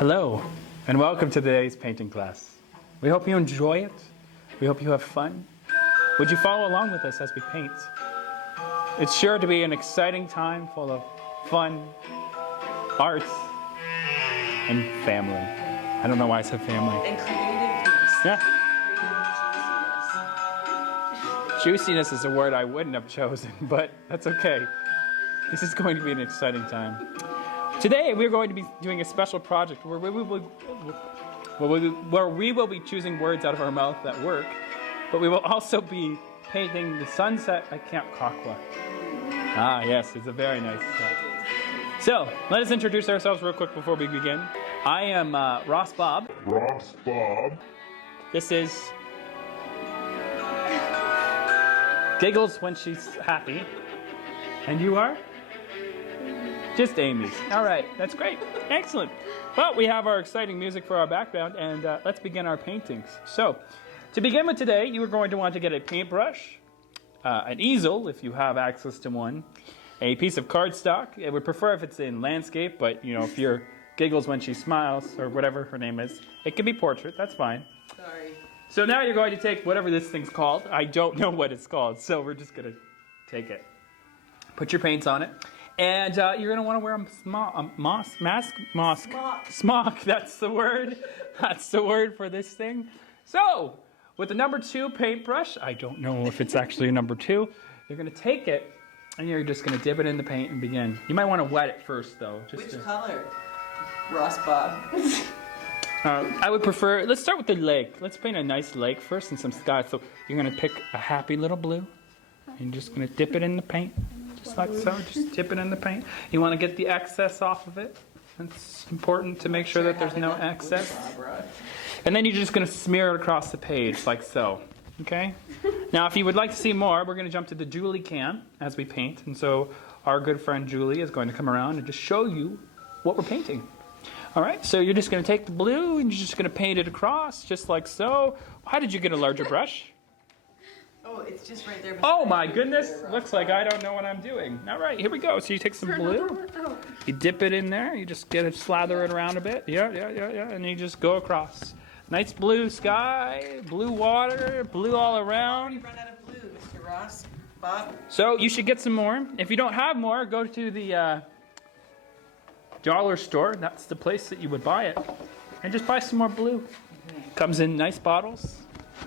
Hello, and welcome to today's painting class. We hope you enjoy it. We hope you have fun. Would you follow along with us as we paint? It's sure to be an exciting time full of fun, art, and family. I don't know why I said family. And creativeness. Yeah. Creative Juiciness is a word I wouldn't have chosen, but that's okay. This is going to be an exciting time. Today we're going to be doing a special project where we will be choosing words out of our mouth that work, but we will also be painting the sunset at Camp Kakwa. Ah, yes, it's a very nice set. So, let us introduce ourselves real quick before we begin. I am Ross Bob. Ross Bob. This is Giggles when she's happy. And you are? Just Amy. All right, that's great. Excellent. Well, we have our exciting music for our background, and let's begin our paintings. So, to begin with today, you are going to want to get a paintbrush, an easel, if you have access to one, a piece of cardstock. I would prefer if it's in landscape, but, you know, if you're Giggles when she smiles, or whatever her name is, it can be portrait. That's fine. Sorry. So now you're going to take whatever this thing's called. I don't know what it's called, so we're just going to take it. Put your paints on it. And you're going to want to wear a smock. That's the word. That's the word for this thing. So, with the number 2 paintbrush, I don't know if it's actually a number 2, you're going to take it and you're just going to dip it in the paint and begin. You might want to wet it first, though. Which color? Ross Bob. I would prefer, let's start with the lake. Let's paint a nice lake first and some sky. So, you're going to pick a happy little blue. And you're just going to dip it in the paint. Just like so, just dip it in the paint. You want to get the excess off of it. It's important to make sure that there's no excess. And then you're just going to smear it across the page, like so. Okay? Now, if you would like to see more, we're going to jump to the Julie cam as we paint. And so our good friend Julie is going to come around and just show you what we're painting. All right? So you're just going to take the blue and you're just going to paint it across, just like so. How did you get a larger brush? Oh, it's just right there. Oh my goodness, looks like I don't know what I'm doing. All right, here we go. So you take some blue, you dip it in there, you just get it, slather it around a bit. Yeah, and you just go across. Nice blue sky, blue water, blue all around. You run out of blue, Mr. Ross. Bob. So you should get some more. If you don't have more, go to the dollar store. That's the place that you would buy it. And just buy some more blue. Comes in nice bottles.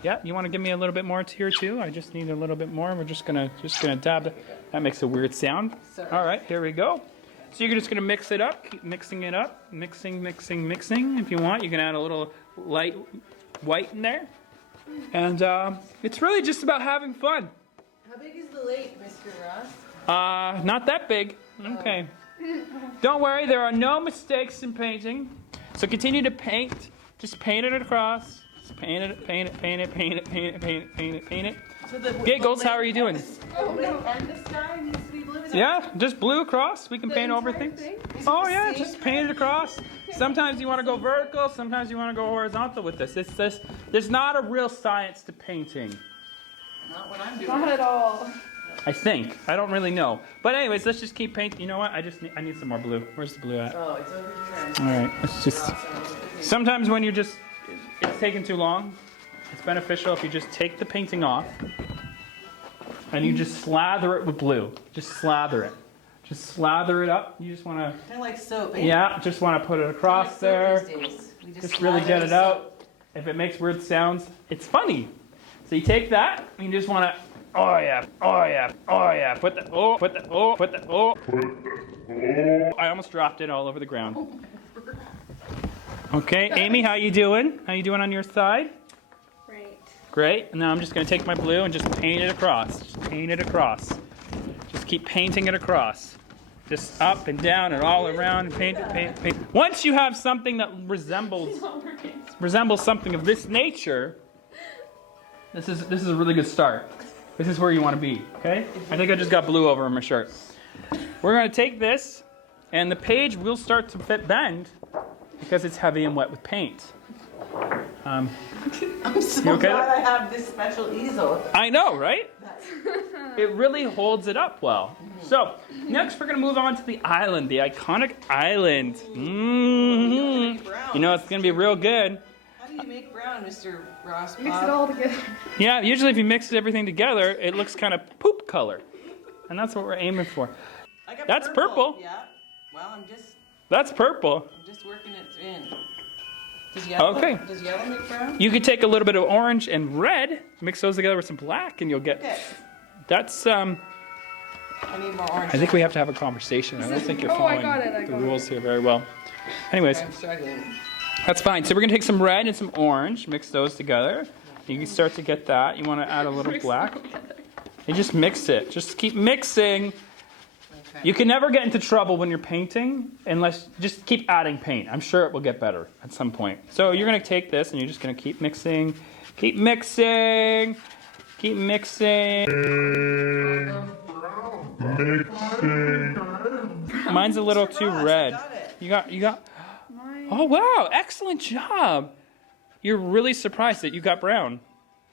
Yeah, you want to give me a little bit more here too? I just need a little bit more. We're just gonna dab it. That makes a weird sound. Sorry. All right, here we go. So you're just gonna mix it up, keep mixing it up, mixing. If you want, you can add a little light white in there. And it's really just about having fun. How big is the lake, Mr. Ross? Not that big. Okay. Don't worry, there are no mistakes in painting. So continue to paint. Just paint it across. Paint it. So the Giggles, how are you doing? And the sky needs to be blue. Yeah, just blue across. We can paint over things. Oh yeah, just paint it across. Sometimes you want to go vertical, sometimes you want to go horizontal with this. There's not a real science to painting. Not what I'm doing. Not at all. I think. I don't really know. But anyways, let's just keep painting. You know what? I need some more blue. Where's the blue at? Oh, it's over here. All right, let's just. Sometimes when it's taking too long, it's beneficial if you just take the painting off and you just slather it with blue. Just slather it. Just slather it up. You just want to... Kind of like soap, eh? Yeah, just want to put it across there. Just really get it out. If it makes weird sounds, it's funny. So you take that and you just want to... Oh yeah. Put the... I almost dropped it all over the ground. Okay, Amy, how you doing? How you doing on your side? Great. Great. And now I'm just going to take my blue and just paint it across. Just paint it across. Just keep painting it across. Just up and down and all around and paint it. Once you have something that resembles something of this nature, this is a really good start. This is where you want to be, okay? I think I just got blue over my shirt. We're going to take this and the page will start to bend because it's heavy and wet with paint. I'm so glad I have this special easel. I know, right? That It really holds it up well. So, next we're going to move on to the island, the iconic island. You know, it's going to be real good. How do you make brown, Mr. Ross? Mix it all together. Yeah, usually if you mix everything together, it looks kind of poop color. And that's what we're aiming for. I got That's purple. Yeah. Well, I'm just Purple. working it in. Does yellow make brown? You could take a little bit of orange and red, mix those together with some black, and you'll get... Okay. That's, I need more orange. I think we have to have a conversation. I don't think you're following the rules here very well. Anyways, I'm struggling. that's fine. So we're going to take some red and some orange, mix those together. You can start to get that. You want to add a little black. You just mix it. Just keep mixing. Okay. You can never get into trouble when you're painting unless just keep adding paint. I'm sure it will get better at some point. So you're going to take this and you're just going to keep mixing. Keep mixing. Keep mixing. Mine's a little too red. You got. Oh wow! Excellent job. You're really surprised that you got brown.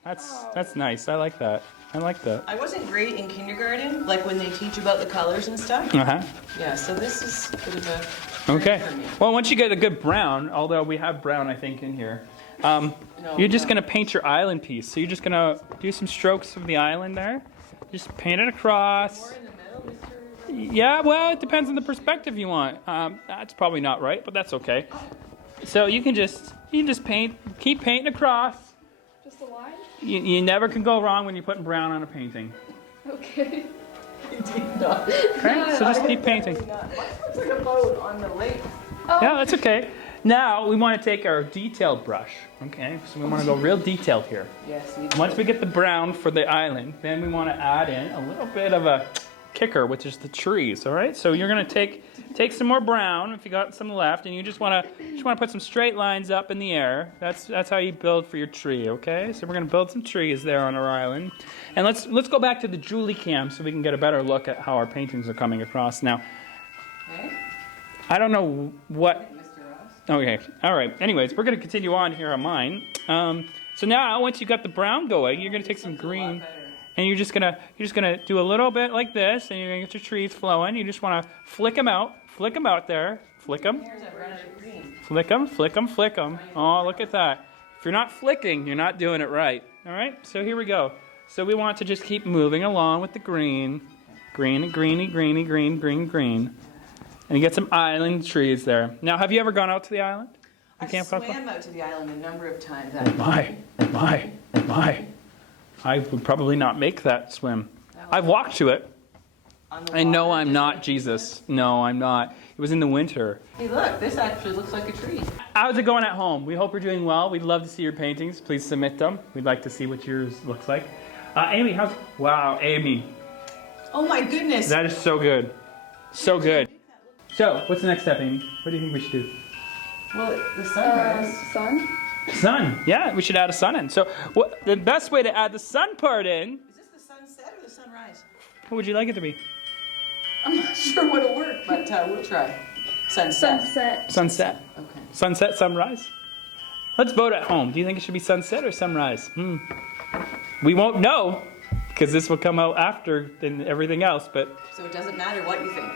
That's nice. I like that. I I wasn't great in kindergarten, like when they teach about the colors and stuff. Uh-huh. Yeah, so this is a bit of a Okay. for me. Well, once you get a good brown, although we have brown, I think, in here, you're just going to paint your island piece. So you're just going to do some strokes of the island there. Just paint it across. More in the middle, Mr. Yeah, well, it depends on the perspective you want. That's probably not right, but that's okay. So you can just paint, keep painting across. Just a line? You never can go wrong when you're putting brown on a painting. Okay. You did not. Okay, so just keep painting. Mine looks like a boat on the lake. Yeah, that's okay. Now we want to take our detailed brush. Okay, so we want to go real detailed here. Yes. Once we get the brown for the island, then we want to add in a little bit of a kicker, which is the trees. All right, so you're gonna take some more brown if you got some left, and you just want to put some straight lines up in the air. That's how you build for your tree. Okay, so we're gonna build some trees there on our island, and let's go back to the Julie cam so we can get a better look at how our paintings are coming across. Now, Okay. I don't know what. Mr. Ross. Okay, all right. Anyways, we're gonna continue on here on mine. So now once you got the brown going, you're gonna take some green. And you're just gonna do a little bit like this, and you're gonna get your trees flowing. You just want to flick them out there, flick them, Here's that brown and green. flick them, flick them, flick them. Oh, look at that! If you're not flicking, you're not doing it right. All right. So here we go. So we want to just keep moving along with the green, green, greeny, greeny, green, green, green, and you get some island trees there. Now, have you ever gone out to the island? I swam out to the island a number of times. My. I would probably not make that swim. I've walked to it. And no, I'm not Jesus. No, I'm not. It was in the winter. Hey, look, this actually looks like a tree. How's it going at home? We hope you're doing well. We'd love to see your paintings. Please submit them. We'd like to see what yours looks like. Amy, wow, Amy. Oh my goodness. That is so good. So good. So, what's the next step, Amy? What do you think we should do? Well, the sunrise. Sun? Sun. Yeah, we should add a sun in. So, the best way to add the sun part in, Is this the sunset or the sunrise? what would you like it to be? I'm not sure what'll work, but we'll try. Sunset. Sunset. Okay. Sunset, sunrise? Let's vote at home. Do you think it should be sunset or sunrise? We won't know, because this will come out after than everything else, but So it doesn't matter what you think.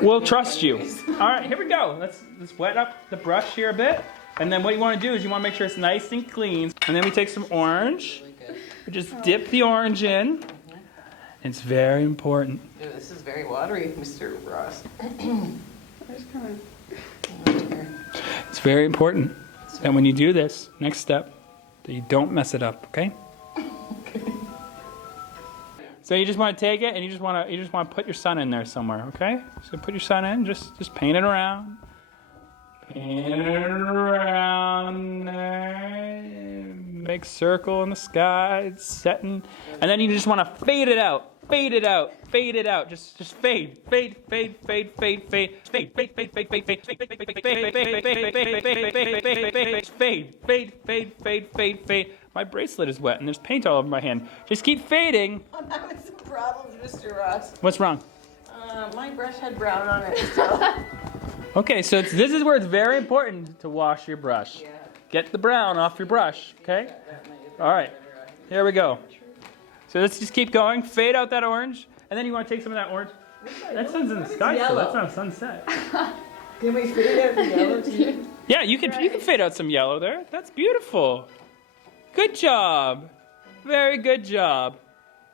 we'll trust you. All right, here we go. Let's wet up the brush here a bit. And then what you want to do is you want to make sure it's nice and clean. And then we take some orange. Really good. We just dip the orange in. It's very important. Ew, this is very watery, Mr. Ross. It's very important that when you do this, next step, that you don't mess it up, okay? So you just want to take it and you just want to put your sun in there somewhere, okay? So put your sun in, just paint it around. Paint it around there. Make circle in the sky, it's setting. And then you just want to fade it out. Fade it out. Fade it out. Just fade. Fade, fade, fade, fade, fade. Fade, fade, fade, fade, fade, fade, fade, fade, fade, fade, fade. My bracelet is wet and there's paint all over my hand. Just keep fading. I'm having some problems, Mr. Ross. What's wrong? My brush had brown on it, so. Okay, so this is where it's very important to wash your brush. Yeah. Get the brown off your brush, okay? All right, here we go. So let's just keep going. Fade out that orange. And then you want to take some of that orange. That sun's in the sky, so that's not sunset. Can we fade out the yellow too? Yeah, you can fade out some yellow there. That's beautiful. Good job. Very good job.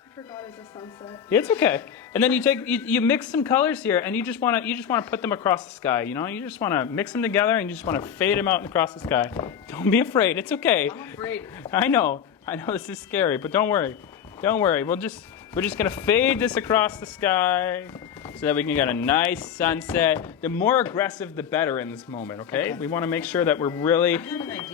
I forgot it's a sunset. It's okay. And then you mix some colors here, and you just want to put them across the sky. You know, you just want to mix them together, and you just want to fade them out across the sky. Don't be afraid. It's okay. I'm afraid. I know this is scary, but don't worry. Don't worry. We're just gonna fade this across the sky so that we can get a nice sunset. The more aggressive, the better in this moment. Okay? We want to make sure that we're really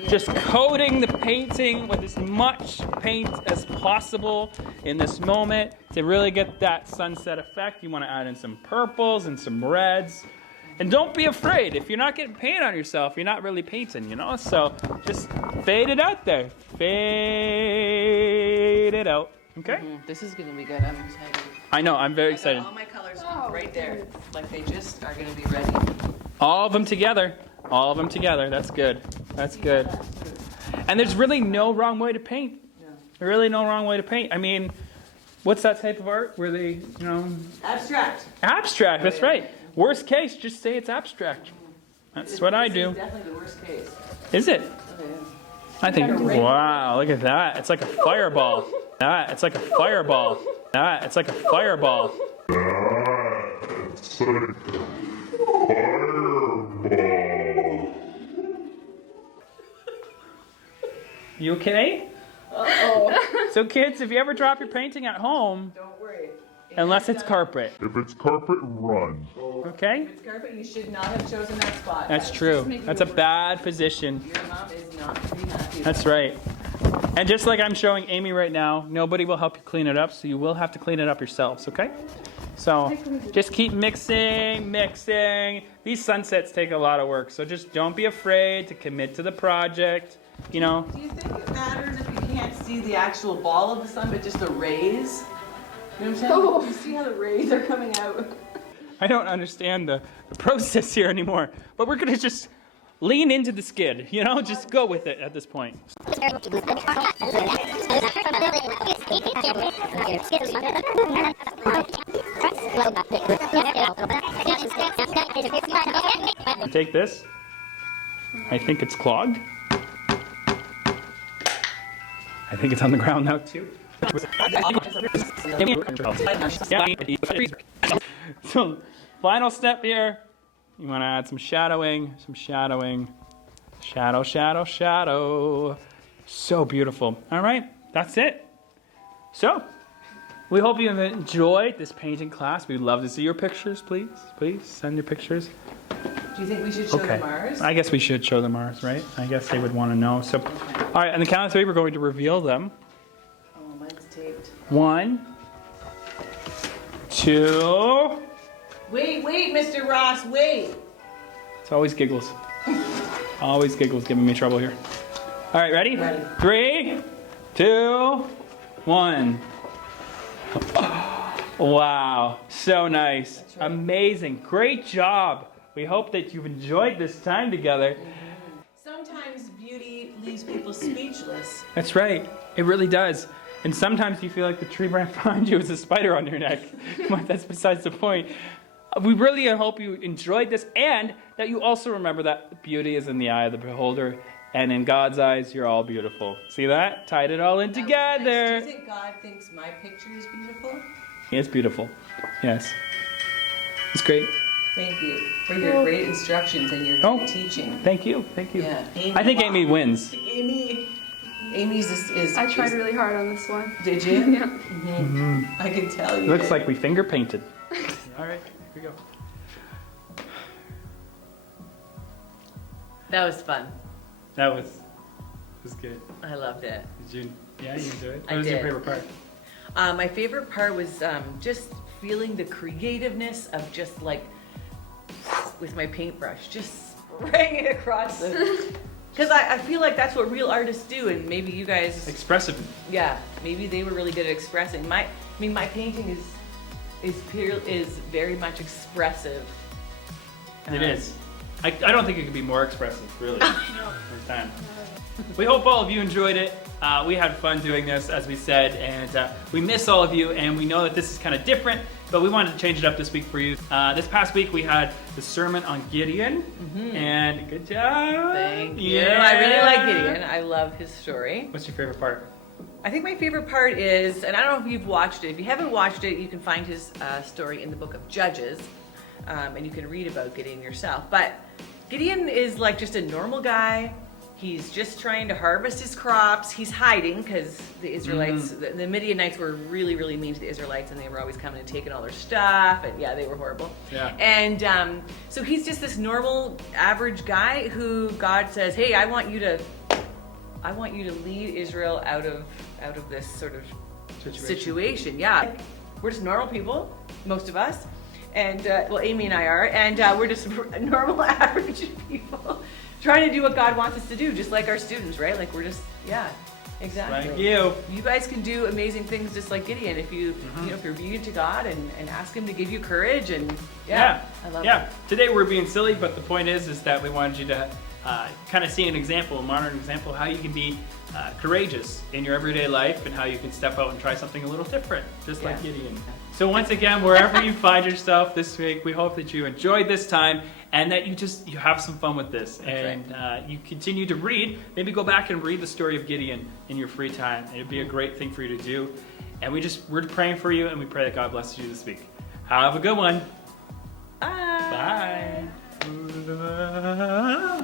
just coating the painting with as much paint as possible in this moment to really get that sunset effect. You want to add in some purples and some reds. And don't be afraid. If you're not getting paint on yourself, you're not really painting, you know? So just fade it out there. Fade it out. Okay? This is gonna be good. I'm excited. I know, I'm very I got excited. all my colors Oh, right there. goodness. Like they just are gonna be ready. All of them together. All of them together. That's good. That's good. And there's really no wrong way to paint. No. Really no wrong way to paint. I mean, what's that type of art where they, you know... Abstract. Abstract, that's right. Worst case, just say it's abstract. That's what I This do. is definitely the worst case. Is it? Okay. I think, wow, look at that. It's like a fireball. It's like a fireball. It's like a fireball. It's like a fireball. You okay? Uh-oh. So kids, if you ever drop your painting at home, Don't worry. unless it's carpet, If it's carpet, run. okay? If it's carpet, you should not have chosen that spot. That's true. That's a bad position. Your mom is not gonna be happy. That's right. And just like I'm showing Amy right now, nobody will help you clean it up, so you will have to clean it up yourselves, okay? So just keep mixing. These sunsets take a lot of work, so just don't be afraid to commit to the project, you know? Do you think it matters if you can't see the actual ball of the sun, but just the rays? You know what I'm saying? Oh. You see how the rays are coming out? I don't understand the process here anymore, but we're gonna just lean into the skid, you know? Just go with it at this point. Take this. I think it's clogged. I think it's on the ground now too. So, final step here. You want to add some shadowing. Shadow. So beautiful. All right, that's it. So, we hope you've enjoyed this painting class. We'd love to see your pictures, please. Please send your pictures. Do you think we should show them ours? I guess we should show them ours, right? I guess they would want to know. So, all right, on the count of three, we're going to reveal them. Oh, mine's taped. 1, 2. Wait, Mr. Ross, wait. It's always giggles. Always giggles giving me trouble here. All right, ready? Ready. 3, 2, 1. Wow, so nice. right. Amazing. Great job. We hope that you've enjoyed this time together. Sometimes beauty leaves people speechless. That's right. It really does. And sometimes you feel like the tree branch behind you is a spider on your neck. But that's besides the point. We really hope you enjoyed this and that you also remember that beauty is in the eye of the beholder. And in God's eyes, you're all beautiful. See that? Tied it all in Do together. you think God thinks my picture is beautiful? It's beautiful. Yes. It's great. Thank you for your great instructions and your Oh. great teaching. Thank you. Thank you. Yeah. I think Amy wins. Amy's is I tried really hard on this one. Did you? Yeah. I can tell you. Looks did. like we finger painted. All right, here we go. That was fun. That was good. I loved it. Did you? Yeah, you enjoyed it. I What was your did. favorite part? My favorite part was just feeling the creativeness of just like with my paintbrush, just spraying it across the. Because I feel like that's what real artists do, and maybe you guys, Expressive. yeah, maybe they were really good at expressing. My painting is very much expressive. It is. I don't think it could be more expressive, really. Every time. We hope all of you enjoyed it. We had fun doing this, as we said, and we miss all of you, and we know that this is kind of different, but we wanted to change it up this week for you. This past week, we had the sermon on Gideon, and good job. Thank you. Yeah. I really like Gideon. I love his story. What's your favorite part? I think my favorite part is, and I don't know if you've watched it. If you haven't watched it, you can find his story in the book of Judges, and you can read about Gideon yourself. But Gideon is like just a normal guy. He's just trying to harvest his crops. He's hiding because the Israelites, the Midianites were really, really mean to the Israelites, and they were always coming and taking all their stuff, and yeah, they were horrible. Yeah. And so he's just this normal, average guy who God says, hey, I want you to lead Israel out of this sort of situation. Yeah, we're just normal people, most of us, and well, Amy and I are, and we're just normal, average people trying to do what God wants us to do, just like our students, right? Like we're just, yeah, exactly. Like you. You guys can do amazing things just like Gideon if you, you know, if you're obedient to God and ask Him to give you courage, and I love it. Today we're being silly, but the point is that we wanted you to kind of see an example, a modern example, how you can be courageous in your everyday life and how you can step out and try something a little different, just like Gideon. So once again, wherever you find yourself this week, we hope that you enjoyed this time and that you have some fun with this. And you continue to read. Maybe go back and read the story of Gideon in your free time. It'd be a great thing for you to do. And we're praying for you, and we pray that God blesses you this week. Have a good one. Bye. Bye.